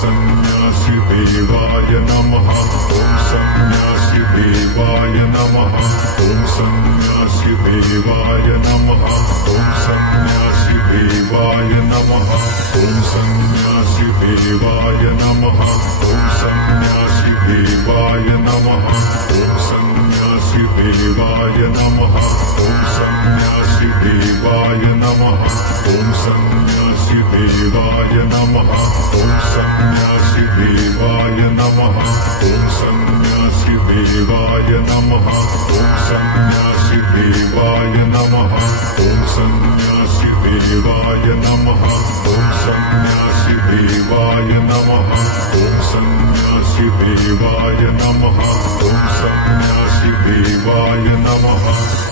सन्यासी देवाय नमः ओम सन्यासी देवाय नमः ओम सन्यासी देवाय नमः ओम सन्यासी देवाय नमः ओम सन्यासी देवाय नमः ओम सन्यासी देवाय नमः ओम सन्यासी देवाय नमः ओम सन्यासी देवाय नमः ओम सन्यासी देवाय नमः ओम सन्यासी देवाय नमः ओम सन्यासी देवाय नमः ओम सन्यासी देवाय नमः ओम सन्यासी देवाय नमः ओम सन्यासी देवाय नमः ओम सन्यासी देवाय नमः ओम सन्यासी देवाय नमः